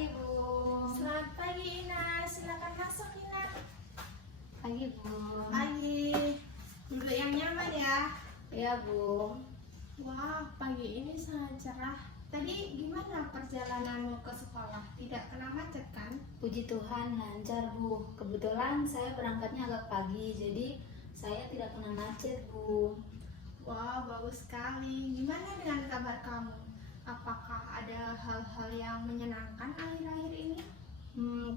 pagi, Bu. Selamat pagi Ina, silakan masuk Ina. Pagi, Bu. Pagi, duduk yang nyaman ya. Iya, Bu. Wah, pagi ini sangat cerah. Tadi gimana perjalananmu ke sekolah? Tidak kena macet kan? Puji Tuhan, lancar, Bu. Kebetulan saya berangkatnya agak pagi, jadi saya tidak kena macet, Bu. Wah, bagus sekali. Gimana dengan kabar kamu? Apakah ada hal-hal yang menyenangkan akhir-akhir ini?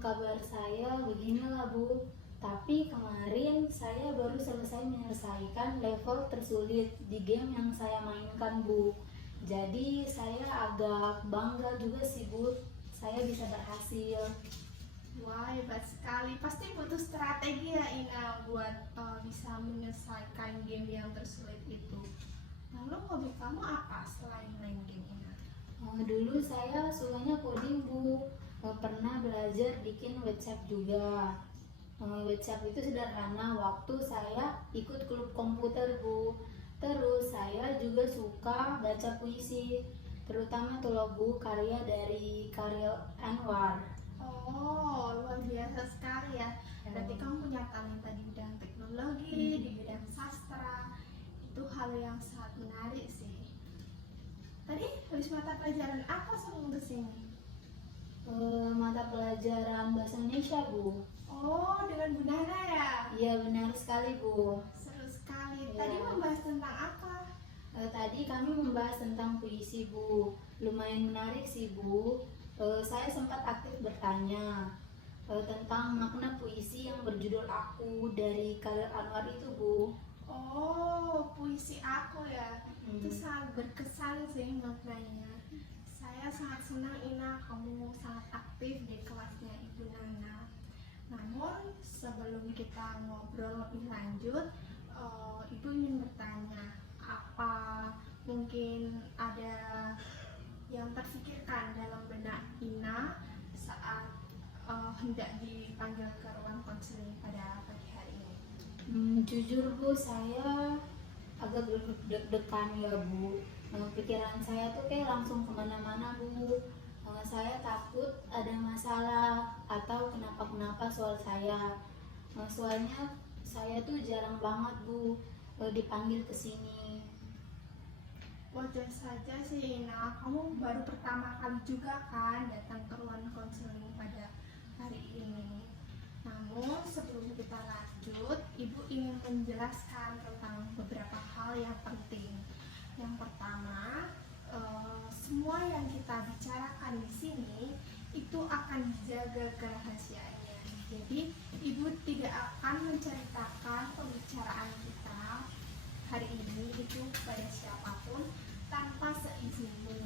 Kabar saya beginilah, Bu. Tapi kemarin saya baru selesai menyelesaikan level tersulit di game yang saya mainkan, Bu. Jadi saya agak bangga juga sih, Bu. Saya bisa berhasil. Wah, hebat sekali. Pasti butuh strategi ya Ina buat bisa menyelesaikan game yang tersulit itu. Lalu hobi kamu apa selain main game Ina? Dulu saya sukanya coding, Bu. Pernah belajar bikin website juga. Website itu sederhana waktu saya ikut klub komputer, Bu. Terus saya juga suka baca puisi, terutama tuh loh, Bu, karya dari Karel Anwar. Oh, luar biasa sekali ya. Berarti kamu punya talenta di bidang teknologi, di bidang sastra. Itu hal yang sangat menarik sih. Tadi habis mata pelajaran apa sebelum kesini? Mata pelajaran bahasa Indonesia, Bu. Oh, dengan Bu Nana ya? Iya, benar sekali, Bu. Seru sekali. Iya. Tadi membahas tentang apa? Tadi kami membahas tentang puisi, Bu. Lumayan menarik sih, Bu. Saya sempat aktif bertanya tentang makna puisi yang berjudul Aku dari Karel Anwar itu, Bu. Oh, puisi aku ya. Itu Hmm. sangat berkesan sih maknanya. Saya sangat senang Ina, kamu sangat aktif di kelasnya Ibu Nana. Namun sebelum kita ngobrol lebih lanjut, Ibu ingin bertanya, apa mungkin ada yang terfikirkan dalam benak Ina saat hendak dipanggil ke ruang konseling pada pagi hari ini? Jujur, Bu, saya agak deg-degan ya, Bu. Pikiran saya tuh kayak langsung kemana-mana, Bu. Saya takut ada masalah atau kenapa-kenapa soal saya. Soalnya saya tuh jarang banget, Bu, dipanggil ke sini. Wajar saja sih Ina, kamu baru pertama kali juga kan datang ke ruang konseling pada hari ini. Namun sebelum kita lanjut, Ibu ingin menjelaskan tentang beberapa hal yang penting. Yang pertama, semua yang kita bicarakan di sini itu akan dijaga kerahasiaannya. Jadi, Ibu tidak akan menceritakan pembicaraan kita hari ini itu pada siapapun tanpa seizinmu,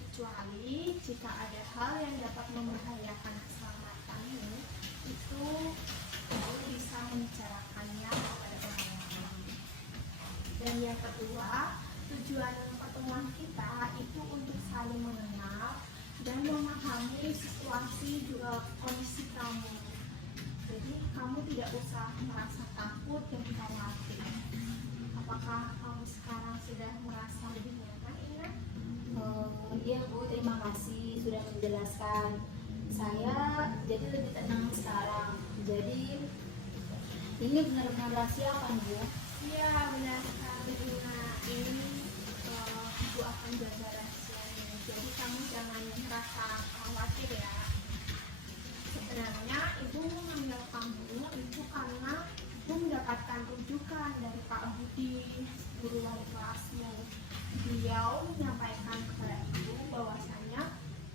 kecuali jika ada hal yang dapat membahayakan keselamatanmu, itu kamu bisa membicarakannya kepada orang lain. Dan yang kedua, tujuan pertemuan kita itu untuk saling mengenal dan memahami situasi juga kondisi kamu. Jadi kamu tidak usah merasa takut dan khawatir. Apakah kamu sekarang sudah merasa lebih nyaman, Ina? Iya, Bu, terima kasih sudah menjelaskan. Saya jadi lebih tenang sekarang. Jadi ini benar-benar rahasia kan, Bu? Iya, benar sekali, Ina. Ini Ibu akan jaga rahasianya. Jadi kamu jangan merasa khawatir ya. Sebenarnya Ibu mengambil kamu itu karena Ibu mendapatkan rujukan dari Pak Budi, guru wali kelasmu. Beliau menyampaikan kepada Ibu bahwasanya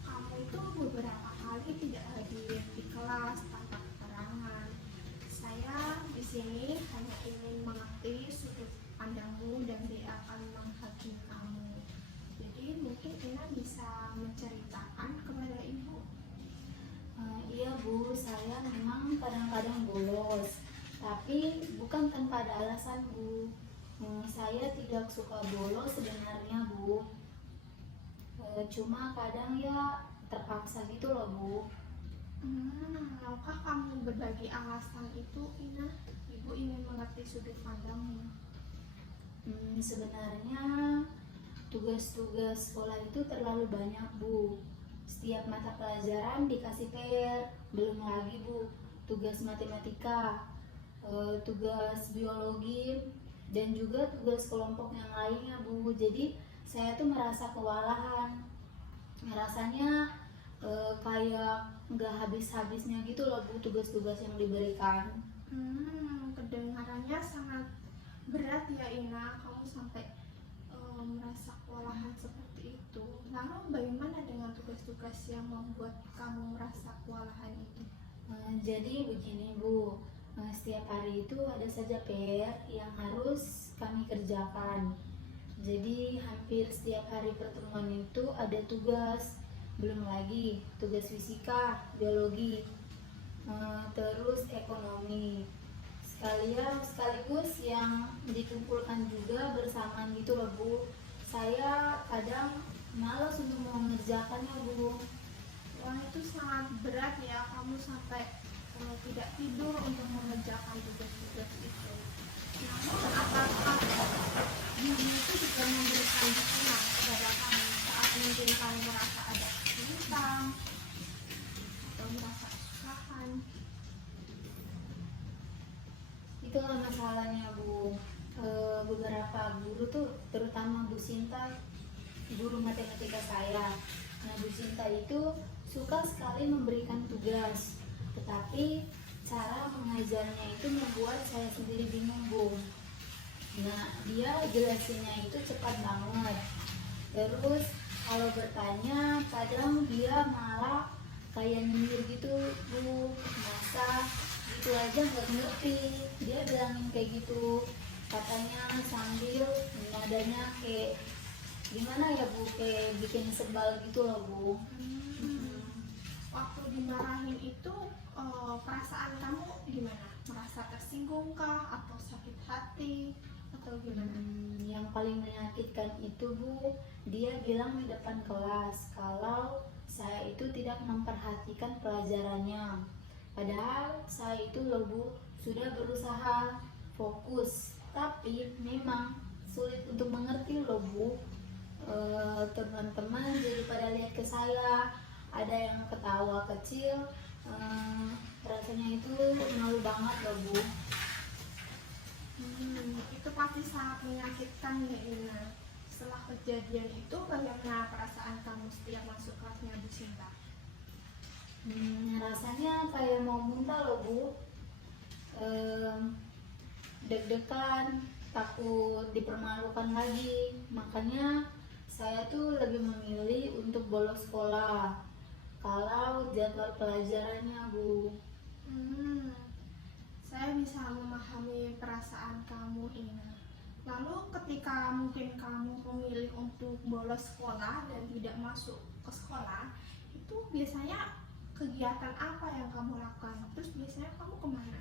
kamu itu beberapa kali tidak hadir di kelas tanpa keterangan. Saya di sini hanya ingin mengerti sudut pandangmu dan tidak akan menghakimi kamu. Jadi mungkin Ina bisa menceritakan kepada Ibu. Iya, Bu, saya memang kadang-kadang bolos, tapi bukan tanpa ada alasan, Bu. Saya tidak suka bolos sebenarnya, Bu. Cuma kadang ya terpaksa gitu loh, Bu. Maukah kamu berbagi alasan itu, Ina? Ibu ingin mengerti sudut pandangmu. Sebenarnya tugas-tugas sekolah itu terlalu banyak, Bu. setiap mata pelajaran dikasih PR, belum lagi Bu, tugas matematika, tugas biologi, dan juga tugas kelompok yang lainnya Bu. Jadi saya tuh merasa kewalahan, rasanya kayak nggak habis-habisnya gitu loh Bu tugas-tugas yang diberikan. Kedengarannya sangat berat ya Ina, kamu sampai merasa kewalahan seperti itu. Lalu bagaimana dengan tugas-tugas yang membuat kamu merasa kewalahan itu? Jadi begini Bu, setiap hari itu ada saja PR yang harus kami kerjakan. Jadi hampir setiap hari pertemuan itu ada tugas, belum lagi tugas fisika, biologi, terus ekonomi. Sekaligus yang dikumpulkan juga bersamaan gitu loh Bu. Saya kadang malas untuk mengerjakannya Bu. Wah, itu sangat berat ya, kamu sampai tidak tidur untuk mengerjakan tugas-tugas itu. Namun apakah guru itu juga memberikan dukungan kepada kamu saat mungkin kamu merasa ada kesulitan atau merasa kesusahan? Itulah masalahnya Bu. Beberapa guru tuh, terutama Bu Sinta, guru matematika saya. Nah, Bu Sinta itu suka sekali memberikan tugas, tetapi cara mengajarnya itu membuat saya sendiri bingung Bu. Nah, dia jelasinnya itu cepat banget. Terus kalau bertanya, kadang dia malah kayak nyindir gitu Bu. Masa gitu aja nggak ngerti, dia bilangin kayak gitu, katanya sambil nadanya kayak gimana ya Bu, kayak bikin sebal gitu loh Bu. Waktu dimarahin itu perasaan kamu gimana? Merasa tersinggung kah atau sakit hati atau gimana? Yang paling menyakitkan itu Bu, dia bilang di depan kelas kalau saya itu tidak memperhatikan pelajarannya. Padahal saya itu loh Bu, sudah berusaha fokus, tapi memang sulit untuk mengerti loh Bu. Teman-teman jadi pada lihat ke saya, ada yang ketawa kecil, rasanya itu malu banget loh Bu. Itu pasti sangat menyakitkan ya Ina. Setelah kejadian itu bagaimana perasaan kamu setiap masuk kelasnya Bu Sinta? Rasanya kayak mau muntah loh Bu. Deg-degan, takut dipermalukan lagi. Makanya saya tuh lebih memilih untuk bolos sekolah kalau jadwal pelajarannya Bu. Saya bisa memahami perasaan kamu Ina. Lalu ketika mungkin kamu memilih untuk bolos sekolah dan tidak masuk ke sekolah, itu biasanya kegiatan apa yang kamu lakukan? Terus biasanya kamu kemana?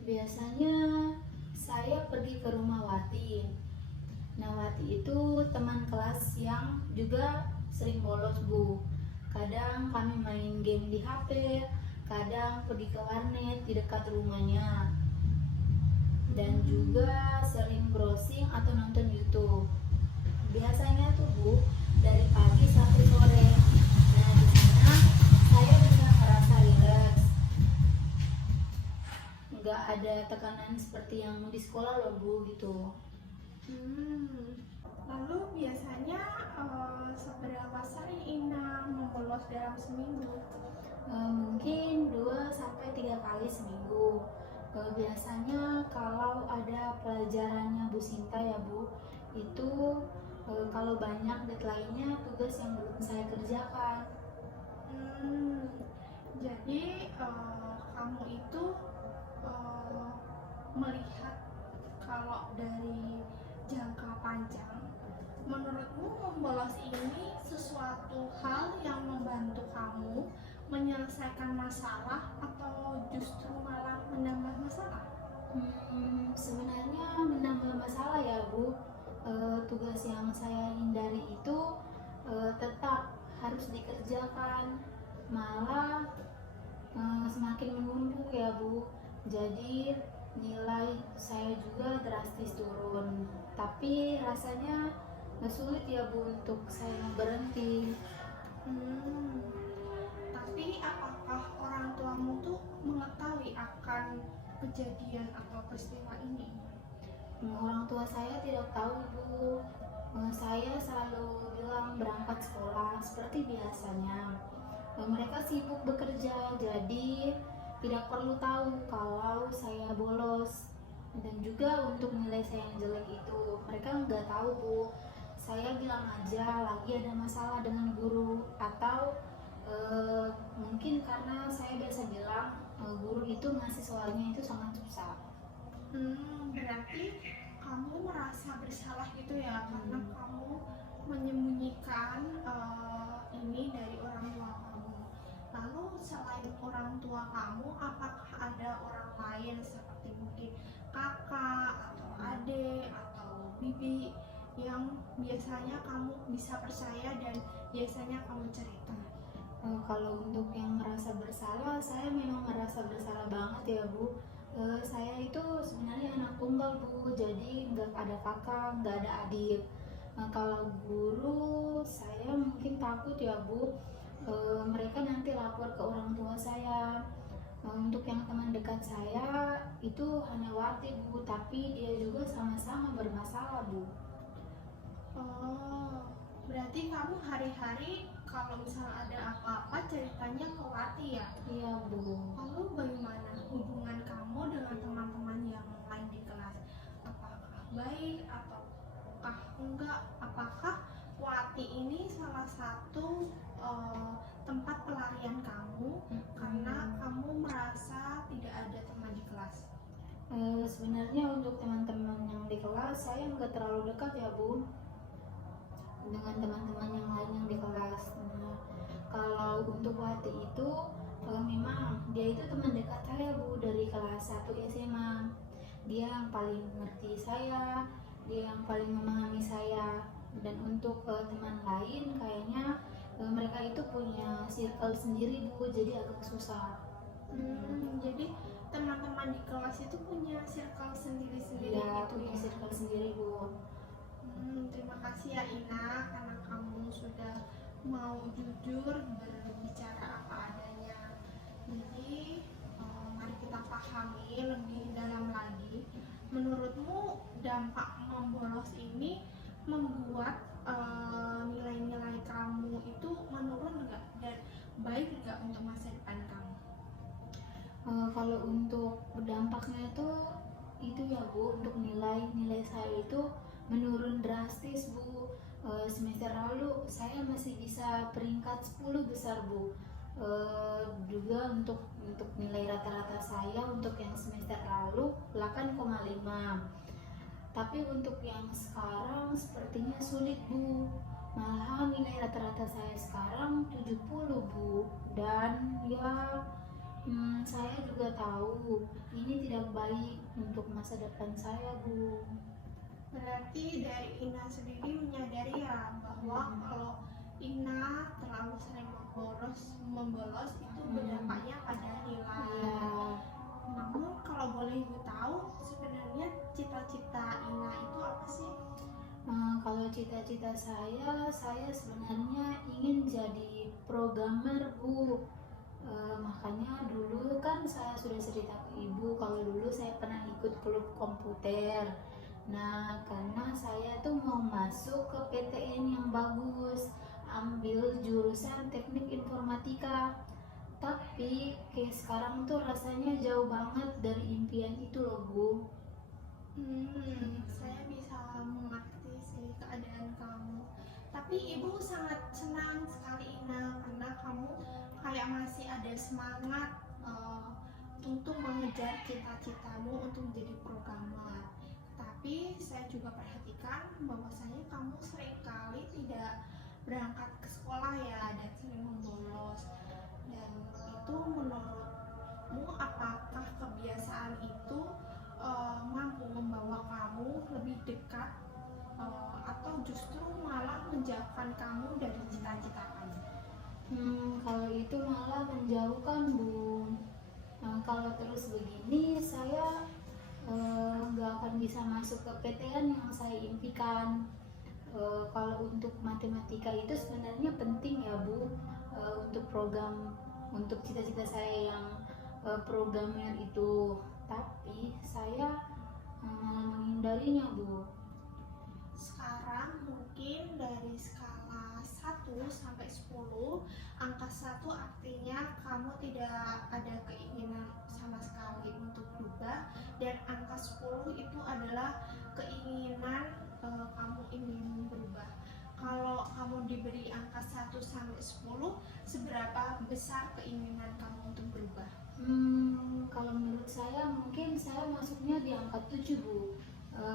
Biasanya saya pergi ke rumah Wati. Nah, Wati itu teman kelas yang juga sering bolos Bu. Kadang kami main game di HP, kadang pergi ke warnet di dekat rumahnya, dan juga sering browsing atau nonton YouTube. Biasanya tuh Bu, dari pagi sampai sore. Nah, di sana saya bisa merasa rileks, nggak ada tekanan seperti yang di sekolah loh Bu gitu. Lalu biasanya seberapa sering Ina membolos dalam seminggu? Mungkin 2 sampai 3 kali seminggu. Biasanya kalau ada pelajarannya Bu Sinta ya Bu, itu kalau banyak deadline-nya tugas yang belum saya kerjakan. Jadi kamu itu melihat kalau dari jangka panjang, menurutmu membolos ini sesuatu hal yang membantu kamu menyelesaikan masalah atau justru malah menambah masalah? Sebenarnya menambah masalah ya Bu. Tugas yang saya hindari itu tetap harus dikerjakan, malah semakin menumpuk ya Bu. Jadi nilai saya juga drastis turun. Tapi rasanya sulit ya Bu untuk saya berhenti. Hmm, tapi apakah orang tuamu tuh mengetahui akan kejadian atau peristiwa ini? Orang tua saya tidak tahu Bu. Saya selalu bilang berangkat sekolah seperti biasanya. Mereka sibuk bekerja, jadi tidak perlu tahu kalau saya bolos. Dan juga untuk nilai saya yang jelek itu, mereka nggak tahu Bu. Saya bilang aja lagi ada masalah dengan guru, atau mungkin karena saya biasa bilang guru itu ngasih soalnya itu sangat susah. Berarti kamu merasa bersalah gitu ya, karena kamu menyembunyikan ini dari orang tua kamu. Lalu selain orang tua kamu, apakah ada orang lain seperti mungkin kakak atau adik atau bibi yang biasanya kamu bisa percaya dan biasanya kamu cerita? Kalau untuk yang merasa bersalah, saya memang merasa bersalah banget ya Bu. Saya itu sebenarnya anak tunggal Bu, jadi nggak ada kakak, nggak ada adik. Kalau guru, saya mungkin takut ya Bu. Mereka nanti lapor ke orang tua saya. Untuk yang teman dekat saya itu hanya Wati Bu, tapi dia juga sama-sama bermasalah Bu. Oh, berarti kamu hari-hari kalau misalnya ada apa-apa ceritanya ke Wati ya? Iya Bu. Lalu bagaimana hubungan kamu dengan teman-teman yang lain di kelas? Apakah baik ataukah enggak? Apakah Wati ini salah satu tempat pelarian kamu karena kamu merasa tidak ada teman di kelas? Sebenarnya untuk teman-teman yang di kelas saya nggak terlalu dekat ya Bu dengan teman-teman yang lain yang di kelas. Nah, kalau untuk Wati itu memang dia itu teman dekat saya Bu dari kelas 1 SMA. Dia yang paling mengerti saya, dia yang paling memahami saya. Dan untuk teman lain kayaknya mereka itu punya circle sendiri Bu, jadi agak susah. Jadi teman-teman di kelas itu punya circle sendiri-sendiri Ya, gitu punya ya? circle sendiri Bu. Terima kasih ya Ina karena kamu sudah mau jujur berbicara apa adanya. Jadi mari kita pahami lebih dalam lagi. Menurutmu dampak membolos ini membuat nilai-nilai kamu itu menurun nggak dan baik nggak untuk masa depan kamu? Kalau untuk berdampaknya itu ya Bu, untuk nilai saya itu menurun drastis Bu. Semester lalu saya masih bisa peringkat 10 besar Bu. Juga untuk nilai rata-rata saya untuk yang semester lalu 8,5. Tapi untuk yang sekarang sepertinya sulit Bu. Malah nilai rata-rata saya sekarang 70 Bu. Dan ya saya juga tahu ini tidak baik untuk masa depan saya Bu. Berarti dari Ina sendiri menyadari ya bahwa kalau Ina terlalu sering membolos itu berdampaknya pada nilai. Ya, Namun kalau boleh Ibu tahu sebenarnya cita-cita Ina itu apa sih? kalau cita-cita saya sebenarnya ingin jadi programmer Bu. Makanya dulu kan saya sudah cerita ke Ibu kalau dulu saya pernah ikut klub komputer. Nah, karena saya tuh mau masuk ke PTN yang bagus, ambil jurusan teknik informatika. Tapi kayak sekarang tuh rasanya jauh banget dari impian itu loh Bu. Saya bisa mengerti sih keadaan kamu. Tapi Ibu sangat senang sekali Ina karena kamu kayak masih ada semangat untuk mengejar cita-citamu untuk menjadi programmer. Tapi saya juga perhatikan bahwasanya kamu seringkali tidak berangkat ke sekolah ya dan sering membolos. Dan itu menurutmu apakah kebiasaan itu mampu membawa kamu lebih dekat atau justru malah menjauhkan kamu dari cita-cita kamu? Kalau itu malah menjauhkan Bu. Kalau terus begini saya nggak akan bisa masuk ke PTN yang saya impikan. Kalau untuk matematika itu sebenarnya penting ya Bu, untuk program, untuk cita-cita saya yang programmer itu, tapi saya malah menghindarinya Bu. Sekarang mungkin dari skala 1 sampai 10, angka 1 artinya kamu tidak ada keinginan sama sekali untuk berubah, dan angka 10 itu adalah keinginan kamu ingin berubah. Kalau kamu diberi angka 1 sampai 10, seberapa besar keinginan kamu untuk berubah? Kalau menurut saya mungkin saya masuknya di angka 7 Bu.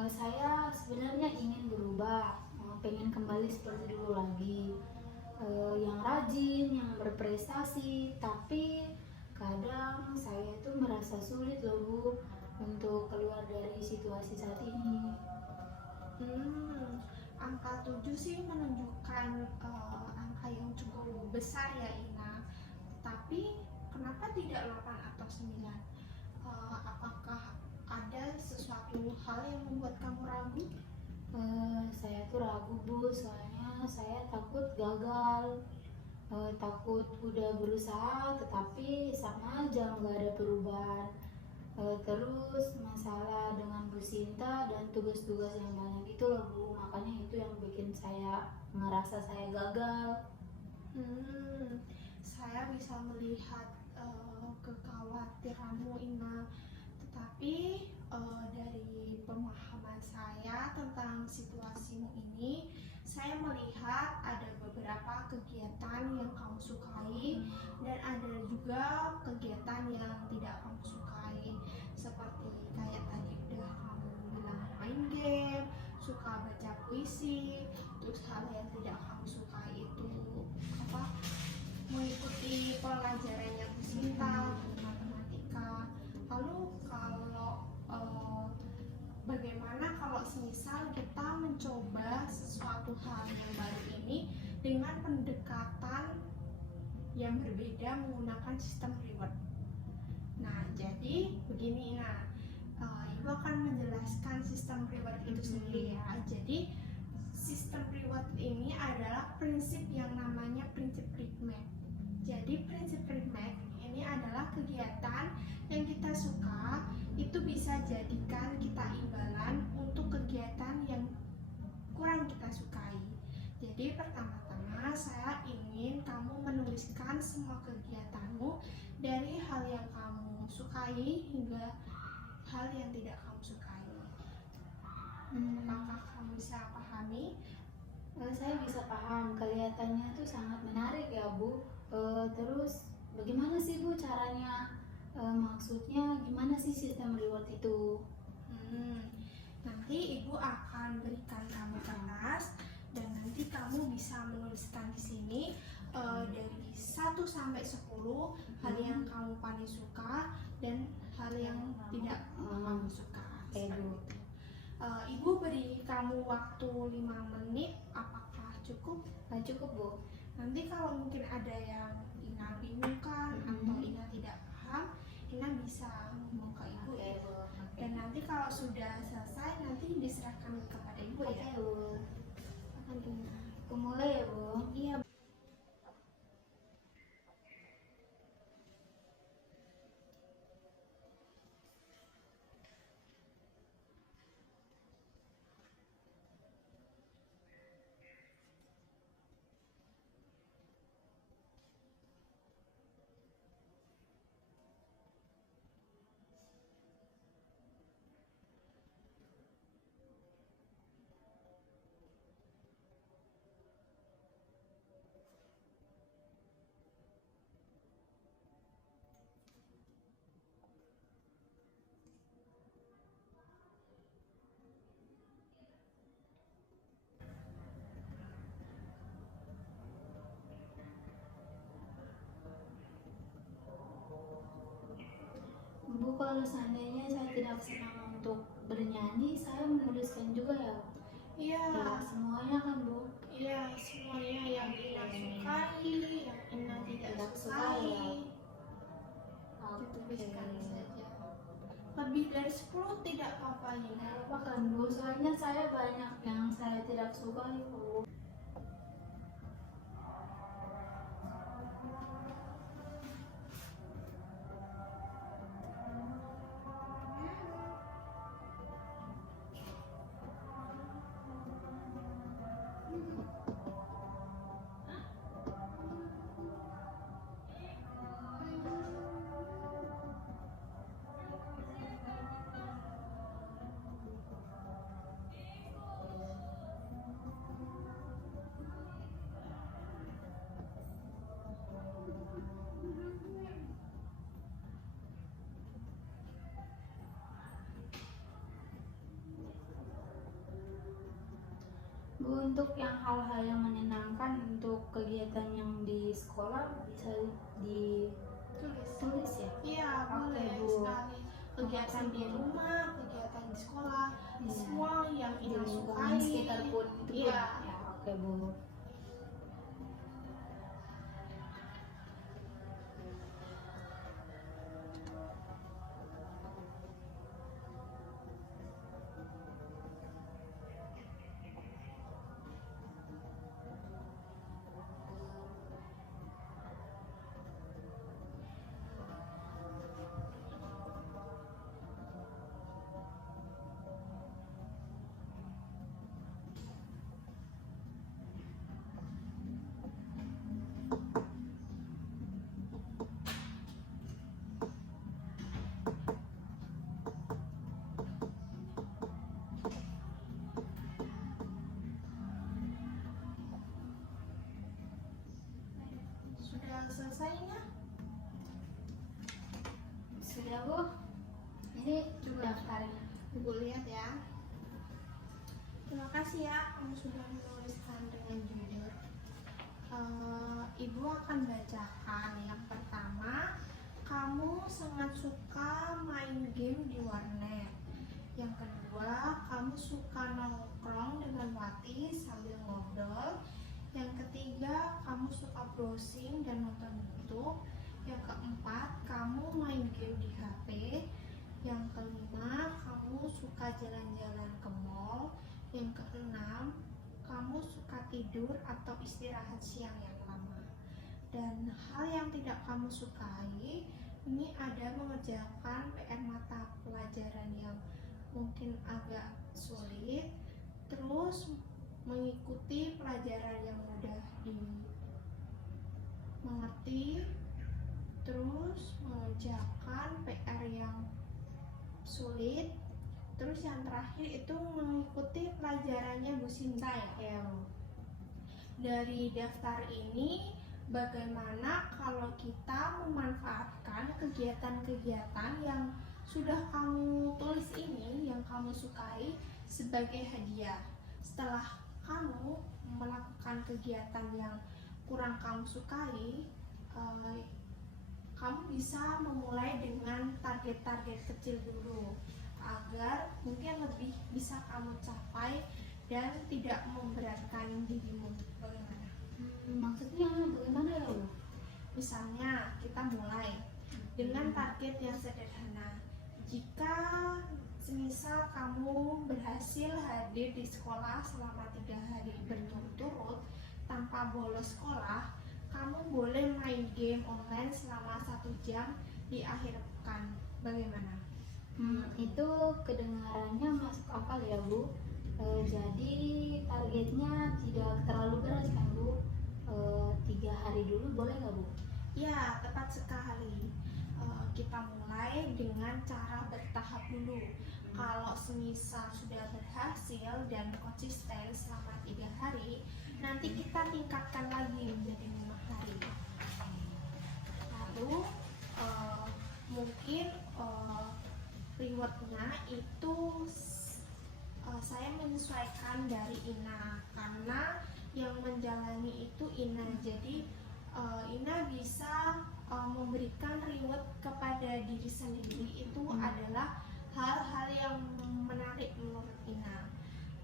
Saya sebenarnya ingin berubah, pengen kembali seperti dulu lagi, yang rajin, yang berprestasi. Tapi kadang saya itu merasa sulit loh Bu untuk keluar dari situasi saat ini. Angka 7 sih menunjukkan angka yang cukup besar ya Ina. Tapi kenapa tidak 8 atau 9? Apakah ada sesuatu hal yang membuat kamu ragu? Saya tuh ragu Bu, soalnya saya takut gagal, takut udah berusaha tetapi sama aja nggak ada perubahan. Terus masalah dengan Bu Sinta dan tugas-tugas yang banyak itu loh Bu, makanya itu yang bikin saya ngerasa saya gagal. Saya bisa melihat kekhawatiranmu Ina, tetapi dari pemahaman saya tentang situasimu ini, saya melihat ada beberapa kegiatan yang kamu sukai dan ada juga kegiatan yang tidak kamu sukai, seperti kayak tadi udah kamu bilang main game, suka baca puisi. Terus hal yang tidak kamu sukai itu mengikuti pelajarannya Bu Sinta, matematika. Lalu kalau bagaimana kalau semisal kita mencoba sesuatu hal yang baru ini dengan pendekatan yang berbeda menggunakan sistem reward? Nah, jadi begini Ibu akan menjelaskan sistem reward itu sendiri ya. Jadi sistem reward ini adalah prinsip yang namanya prinsip Pragmat. Jadi prinsip Pragmat ini adalah kegiatan yang kita suka, itu bisa jadikan kita imbalan untuk kegiatan yang kurang kita sukai. Jadi pertama-tama saya ingin kamu menuliskan semua kegiatanmu dari hal yang kamu sukai hingga hal yang tidak kamu sukai. Apakah kamu bisa pahami? Saya bisa paham, kelihatannya tuh sangat menarik ya Bu. Terus bagaimana sih Bu caranya? Maksudnya gimana sih sistem reward itu? Nanti Ibu akan berikan kamu kertas dan nanti kamu bisa menuliskan di sini dari 1 sampai 10 hal yang kamu paling suka dan hal yang tidak kamu suka. Ibu beri kamu waktu 5 menit, apakah cukup? Cukup Bu. Nanti kalau mungkin ada yang Ina bingungkan atau Ina tidak paham, Ina bisa ngomong ke Ibu ya. Dan nanti kalau sudah selesai nanti diserahkan kepada Ibu ya. Bu. Akan Ina. Aku mulai ya Bu. Iya. Bu, kalau seandainya saya tidak senang untuk bernyanyi, saya menuliskan juga ya? Iya. Tidak semuanya kan Bu? Iya, semuanya yang Ina sukai, yang Ina tidak sukai. Dituliskan saja. Lebih lebih dari 10 tidak apa-apa Ina. Apa kan Bu, soalnya saya banyak yang saya tidak suka Bu. Bu, untuk yang hal-hal yang menyenangkan untuk kegiatan yang di sekolah bisa ditulis ya? Iya, Oke, boleh Bu. sekali. Kegiatan di rumah, kegiatan di sekolah, Iya. semua yang Di Ina lingkungan sukai. sekitar pun itu Bu. Iya. Ya, oke Bu. Sudah selesai Ina? Sudah Bu. Ini Coba. daftarnya. Ibu lihat ya. Terima kasih ya, kamu sudah menuliskan dengan jujur. Ibu akan bacakan. Yang pertama, kamu sangat suka main game di warnet. Yang kedua, kamu suka nongkrong dengan Wati sambil ngobrol. Yang ketiga, kamu suka browsing dan nonton YouTube. Yang keempat, kamu main game di HP. Yang kelima, kamu suka jalan-jalan ke mall. Yang keenam, kamu suka tidur atau istirahat siang yang lama. Dan hal yang tidak kamu sukai ini ada mengerjakan PR mata pelajaran yang mungkin agak sulit, terus mengikuti pelajaran yang mudah dimengerti, terus mengerjakan PR yang sulit, terus yang terakhir itu mengikuti pelajarannya Bu Sinta ya. Dari daftar ini, bagaimana kalau kita memanfaatkan kegiatan-kegiatan yang sudah kamu tulis ini, yang kamu sukai sebagai hadiah. Setelah kamu melakukan kegiatan yang kurang kamu sukai, kamu bisa memulai dengan target-target kecil dulu agar mungkin lebih bisa kamu capai dan tidak memberatkan dirimu. Bagaimana? Maksudnya bagaimana ya Bu? Misalnya kita mulai dengan target yang sederhana. Jika semisal kamu berhasil hadir di sekolah selama 3 hari berturut-turut tanpa bolos sekolah, kamu boleh main game online selama 1 jam di akhir pekan. Bagaimana? Itu kedengarannya masuk akal ya Bu. Jadi targetnya tidak terlalu berat kan Bu? 3 hari dulu boleh nggak Bu? Ya, tepat sekali. Kita mulai dengan cara bertahap dulu. Kalau semisal sudah berhasil dan konsisten selama 3 hari, nanti kita tingkatkan lagi menjadi 5 hari. Lalu mungkin rewardnya itu saya menyesuaikan dari Ina, karena yang menjalani itu Ina. Jadi Ina bisa memberikan reward kepada diri sendiri itu adalah hal-hal yang menarik menurut Ina.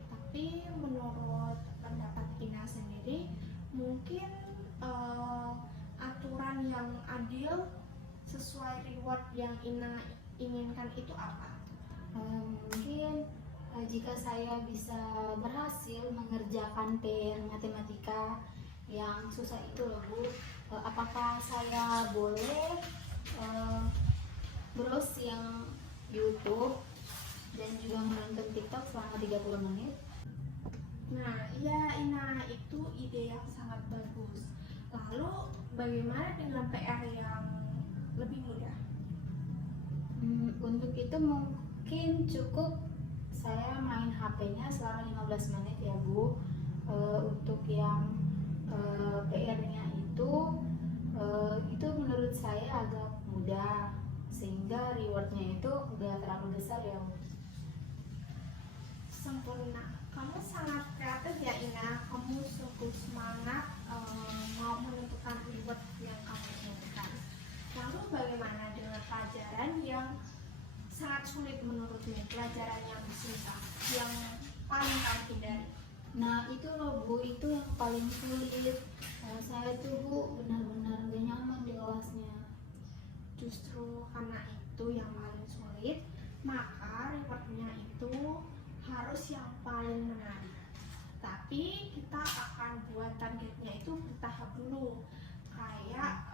Tapi menurut pendapat Ina sendiri, mungkin aturan yang adil sesuai reward yang Ina inginkan itu apa? Mungkin jika saya bisa berhasil mengerjakan PR matematika yang susah itu loh Bu, apakah saya boleh eh, browsing YouTube dan juga menonton TikTok selama 30 menit? Nah, iya Ina, itu ide yang sangat bagus. Lalu, bagaimana dengan PR yang lebih mudah? Untuk itu mungkin cukup saya main HP-nya selama 15 menit ya Bu. Untuk yang PR-nya itu menurut saya agak mudah, sehingga rewardnya itu gak terlalu besar ya Bu. Sempurna. Kamu sangat kreatif ya Ina. Kamu sungguh semangat mau menentukan reward yang kamu inginkan. Lalu bagaimana dengan pelajaran yang sangat sulit menurutmu? Pelajaran yang susah, yang paling kamu hindari? Nah itu loh Bu, itu yang paling sulit. Saya tuh Bu benar-benar gak nyaman di kelasnya. Justru karena itu yang paling sulit, maka rewardnya itu harus yang paling menarik. Tapi kita akan buat targetnya itu bertahap dulu. Kayak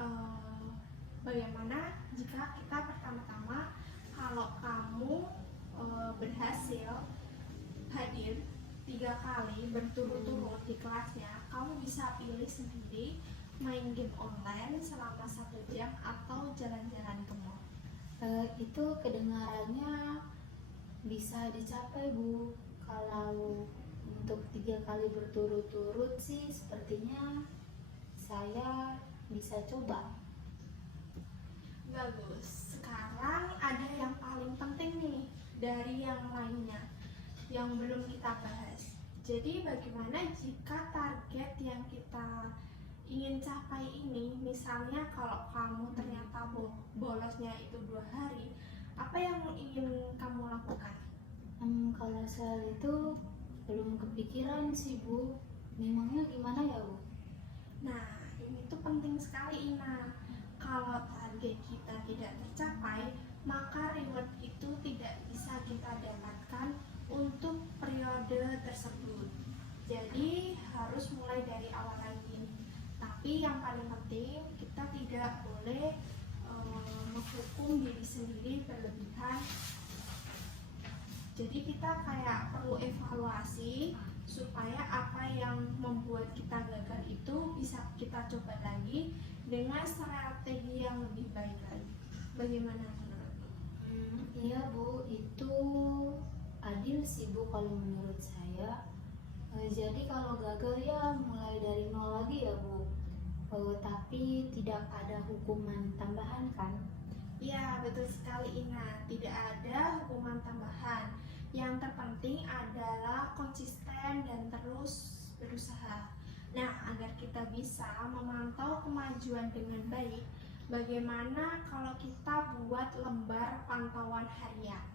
bagaimana jika kita pertama-tama, kalau kamu berhasil hadir 3 kali berturut-turut di kelasnya, kamu bisa pilih sendiri main game online selama 1 jam atau jalan-jalan ke mall. Itu kedengarannya bisa dicapai Bu. Kalau untuk 3 kali berturut-turut sih sepertinya saya bisa coba. Bagus. Sekarang ada yang paling penting nih dari yang lainnya yang belum kita bahas. Jadi bagaimana jika target yang kita ingin capai ini, misalnya kalau kamu ternyata bolosnya itu 2 hari, apa yang ingin kamu lakukan? Kalau soal itu belum kepikiran sih Bu. Memangnya gimana ya Bu? Nah, ini tuh penting sekali Ina. Kalau target kita tidak tercapai, maka reward itu tidak bisa kita dapatkan untuk periode tersebut. Jadi harus mulai dari awal lagi. Tapi yang paling penting, kita tidak boleh menghukum diri sendiri berlebihan. Jadi kita kayak perlu evaluasi supaya apa yang membuat kita gagal itu bisa kita coba lagi dengan strategi yang lebih baik lagi. Bagaimana menurutmu? Iya Bu, itu adil sih Bu kalau menurut saya. Jadi kalau gagal ya mulai dari nol lagi ya Bu. Tapi tidak ada hukuman tambahan kan? Ya, betul sekali Ina. Tidak ada hukuman tambahan. Yang terpenting adalah konsisten dan terus berusaha. Nah, agar kita bisa memantau kemajuan dengan baik, bagaimana kalau kita buat lembar pantauan harian?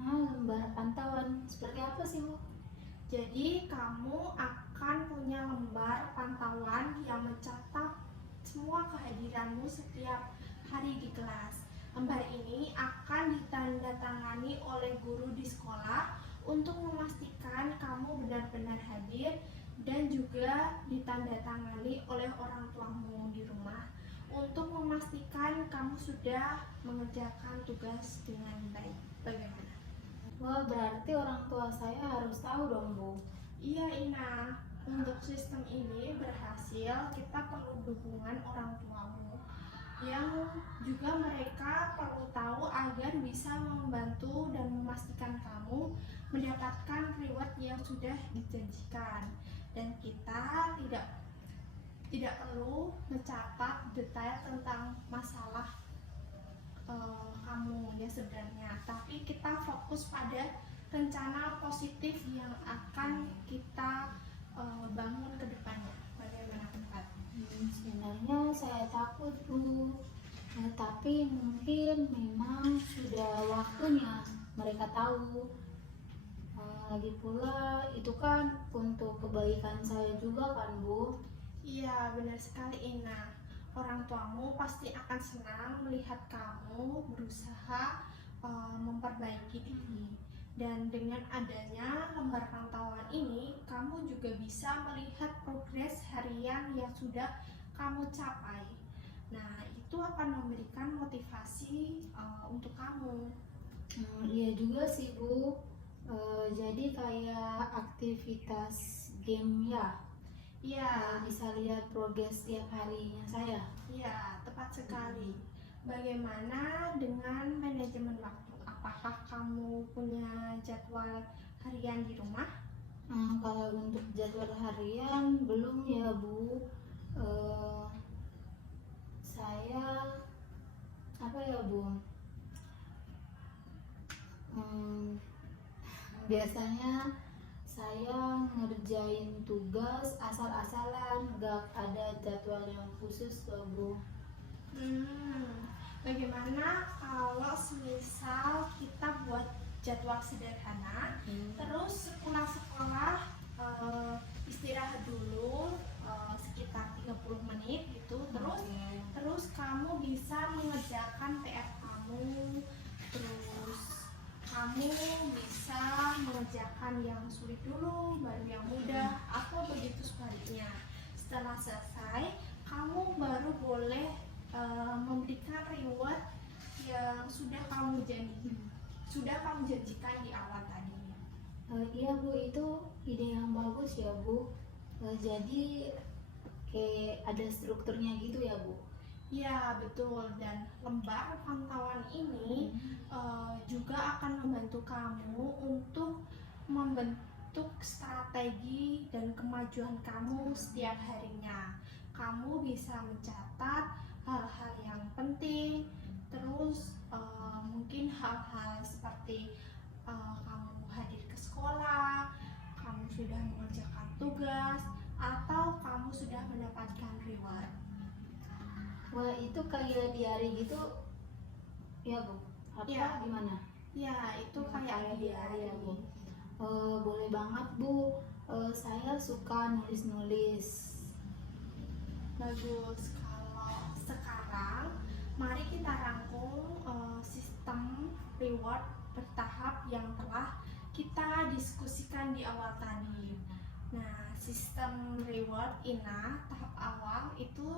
Lembar pantauan seperti apa sih Bu? Jadi, kamu akan punya lembar pantauan yang mencatat semua kehadiranmu setiap hari di kelas. Lembar ini akan ditandatangani oleh guru di sekolah untuk memastikan kamu benar-benar hadir, dan juga ditandatangani oleh orang tuamu di rumah untuk memastikan kamu sudah mengerjakan tugas dengan baik. Bagaimana? Wah, berarti orang tua saya harus tahu dong Bu. Iya Ina, untuk sistem ini berhasil, kita perlu dukungan orang tuamu yang juga mereka perlu tahu agar bisa membantu dan memastikan kamu mendapatkan reward yang sudah dijanjikan. Dan kita tidak perlu mencatat detail tentang masalah kamu ya sebenarnya, tapi kita fokus pada rencana positif yang akan kita bangun ke depannya. Bagaimana pendapat? Sebenarnya saya takut Bu, tapi mungkin memang sudah waktunya mereka tahu. Lagi pula itu kan untuk kebaikan saya juga kan Bu. Iya, benar sekali Ina. Orang tuamu pasti akan senang melihat kamu berusaha memperbaiki diri. Dan dengan adanya lembar pantauan ini, kamu juga bisa melihat progres harian yang sudah kamu capai. Nah, itu akan memberikan motivasi untuk kamu. Iya juga sih Bu. Jadi kayak aktivitas game ya. Ya, Bisa lihat progres tiap harinya saya. ya, tepat sekali. Bagaimana dengan manajemen waktu? Apakah kamu punya jadwal harian di rumah? Kalau untuk jadwal harian belum ya Bu. Eh, saya apa ya Bu? Hmm, Biasanya saya ngerjain tugas asal-asalan, nggak ada jadwal yang khusus loh Bu. Bagaimana kalau semisal kita buat jadwal sederhana, terus pulang sekolah istirahat dulu sekitar 30 menit gitu, terus kamu bisa mengerjakan PR kamu, terus kamu bisa mengerjakan yang sulit dulu baru yang mudah, atau begitu sebaliknya. Setelah selesai, kamu baru boleh memberikan reward yang sudah kamu janjikan di awal tadi. Iya Bu, itu ide yang bagus ya Bu. Jadi kayak ada strukturnya gitu ya Bu. Ya, betul. Dan lembar pantauan ini juga akan membantu kamu untuk membentuk strategi dan kemajuan kamu setiap harinya. Kamu bisa mencatat hal-hal yang penting, terus mungkin hal-hal seperti kamu hadir ke sekolah, kamu sudah mengerjakan tugas, atau kamu sudah mendapatkan reward. Wah, itu kayak diary gitu ya Bu? Apa Ya. gimana? Ya, itu kayak diary ya Bu. Boleh banget Bu. Saya suka nulis-nulis. Bagus. Kalau sekarang, mari kita rangkum sistem reward bertahap yang telah kita diskusikan di awal tadi. Nah, sistem reward INA tahap awal itu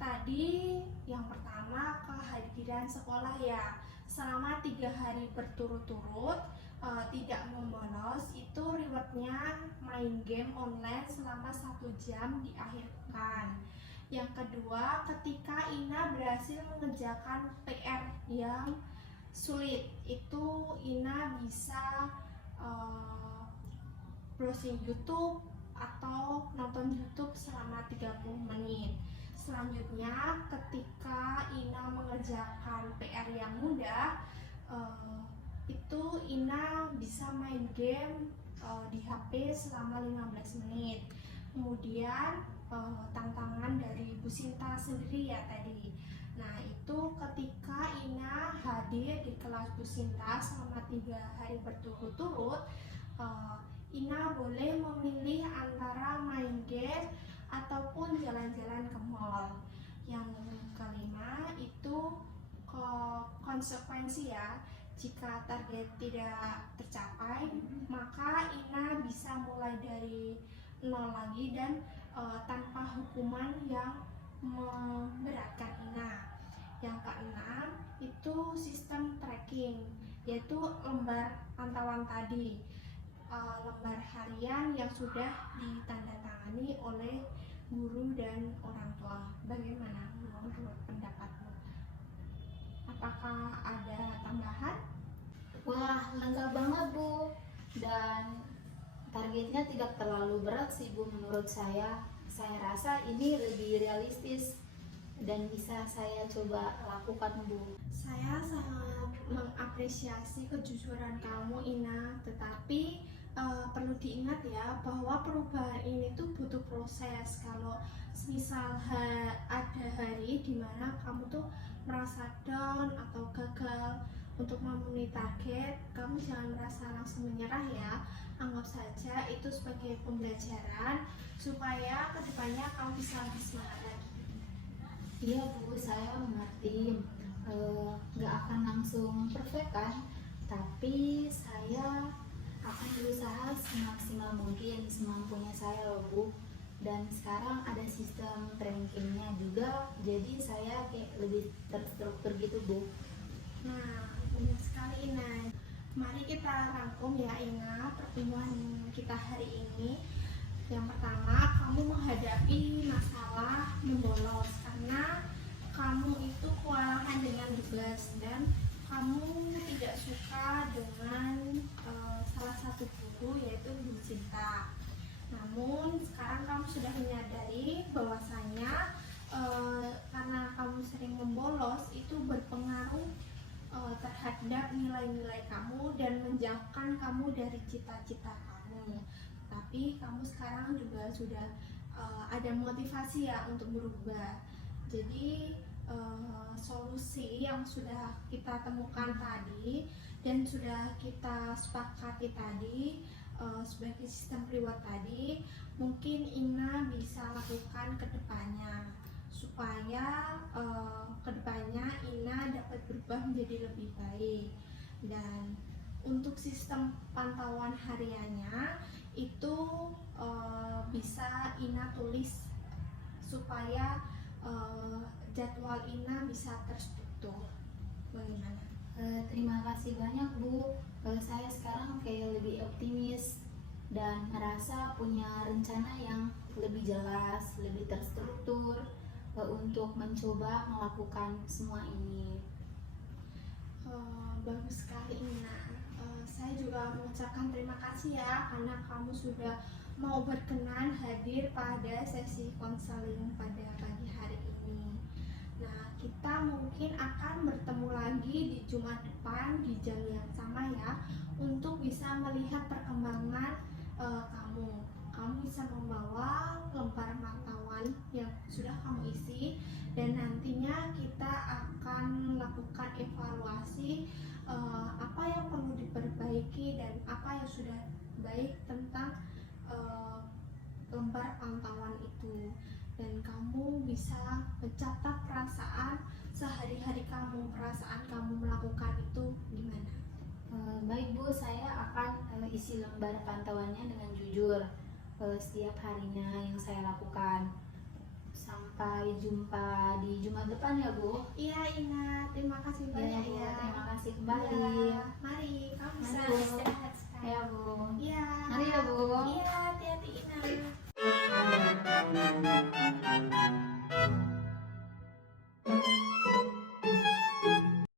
tadi yang pertama kehadiran sekolah ya. Selama 3 hari berturut-turut tidak membolos, itu rewardnya main game online selama 1 jam di akhir pekan. Yang kedua, ketika Ina berhasil mengerjakan PR yang sulit, itu Ina bisa browsing YouTube atau nonton YouTube selama 30 menit. Selanjutnya, ketika Ina mengerjakan PR yang mudah, itu Ina bisa main game di HP selama 15 menit. Kemudian tantangan dari Bu Sinta sendiri ya tadi. Nah, itu ketika Ina hadir di kelas Bu Sinta selama 3 hari berturut-turut, Ina boleh memilih antara main game ataupun jalan-jalan ke mall. Yang kelima itu konsekuensi ya. Jika target tidak tercapai, maka Ina bisa mulai dari nol lagi dan tanpa hukuman yang memberatkan Ina. Yang keenam itu sistem tracking, yaitu lembar pantauan tadi, lembar harian yang sudah ditandatangani oleh guru dan orang tua. Bagaimana menurut pendapatmu? Apakah ada tambahan? Wah, lengkap banget Bu. Dan targetnya tidak terlalu berat sih Bu menurut saya. Saya rasa ini lebih realistis dan bisa saya coba lakukan Bu. Saya sangat mengapresiasi kejujuran kamu Ina, tetapi perlu diingat ya bahwa perubahan ini tuh butuh proses. Kalau misal ada hari dimana kamu tuh merasa down atau gagal untuk memenuhi target, kamu jangan merasa langsung menyerah ya. Anggap saja itu sebagai pembelajaran supaya kedepannya kamu bisa lebih semangat lagi. Iya Bu, saya mengerti. nggak akan langsung perfect kan, tapi saya akan berusaha semaksimal mungkin semampunya saya loh Bu. Dan sekarang ada sistem rankingnya juga, jadi saya kayak lebih terstruktur gitu Bu. Nah, benar sekali Ina. Mari kita rangkum ya Ina pertemuan kita hari ini. Yang pertama, kamu menghadapi masalah membolos karena kamu itu kewalahan dengan tugas dan kamu tidak suka dengan salah satu guru yaitu guru cinta. Namun sekarang kamu sudah menyadari bahwasanya karena kamu sering membolos itu berpengaruh terhadap nilai-nilai kamu dan menjauhkan kamu dari cita-cita kamu. Tapi kamu sekarang juga sudah ada motivasi ya untuk berubah. Jadi solusi yang sudah kita temukan tadi dan sudah kita sepakati tadi sebagai sistem reward tadi, mungkin Ina bisa lakukan ke depannya supaya kedepannya Ina dapat berubah menjadi lebih baik. Dan untuk sistem pantauan hariannya itu bisa Ina tulis supaya jadwal Ina bisa terstruktur. Bagaimana? Terima kasih banyak Bu. Saya sekarang kayak lebih optimis dan merasa punya rencana yang lebih jelas, lebih terstruktur untuk mencoba melakukan semua ini. Bagus sekali Ina. Saya juga mengucapkan terima kasih ya karena kamu sudah mau berkenan hadir pada sesi konseling pada pagi hari ini. Nah, kita mungkin akan bertemu lagi di Jumat depan di jam yang sama ya untuk bisa melihat perkembangan kamu. Kamu bisa membawa lembar pantauan yang sudah kamu isi dan nantinya kita akan melakukan evaluasi apa yang perlu diperbaiki dan apa yang sudah baik tentang lembar pantauan itu. Dan kamu bisa mencatat perasaan sehari-hari kamu, perasaan kamu melakukan itu gimana? Baik Bu, saya akan isi lembar pantauannya dengan jujur setiap harinya yang saya lakukan. Sampai jumpa di Jumat depan ya Bu. Iya Ina, terima kasih banyak Bu, ya. terima kasih kembali. Ya, mari kamu bisa Mari, Bu. istirahat sekarang. Ya Bu. Iya. Mari ya Bu. Iya, hati-hati Ina.